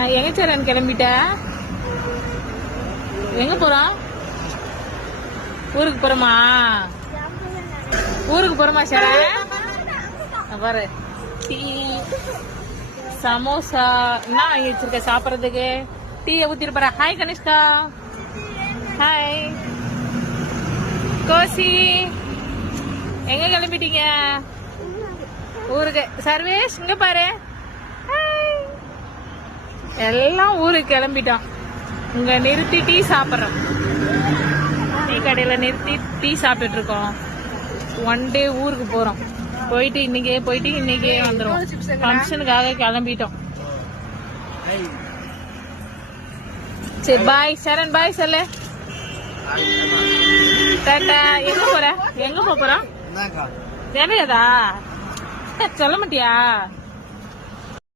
எங்க சரண் கிளம்பிட்ட? எங்க போறோம்? ஊருக்கு போறோமா? ஊருக்கு போறோமா சரண்? பாரு டீ சமோசா என்ன வாங்கி வச்சிருக்க சாப்பிட்றதுக்கு? டீயை ஊத்திட்டு போற. ஹாய் கனிஷ்கா. ஹாய் கோசி. எங்க கிளம்பிட்டீங்க? ஊருக்கு. சர்வேஷ் இங்க பாரு. எல்லாம் ஊருக்கு கிளம்பிட்டோம். இங்க நிறுத்தி டீ சாப்பிட்றோம். டீ கடையில நிறுத்தி டீ சாப்பிட்டுட்டு இருக்கோம். ஒன் டே ஊருக்கு போறோம். போயிட்டு இன்னைக்கே வந்துடும். ஃபங்க்ஷனுக்காக கிளம்பிட்டோம். சரி பாய் சரண். பாய் சொல்லு. டாடா. எங்க போற? எங்க போறோம்? எவையதா சொல்ல மாட்டியா?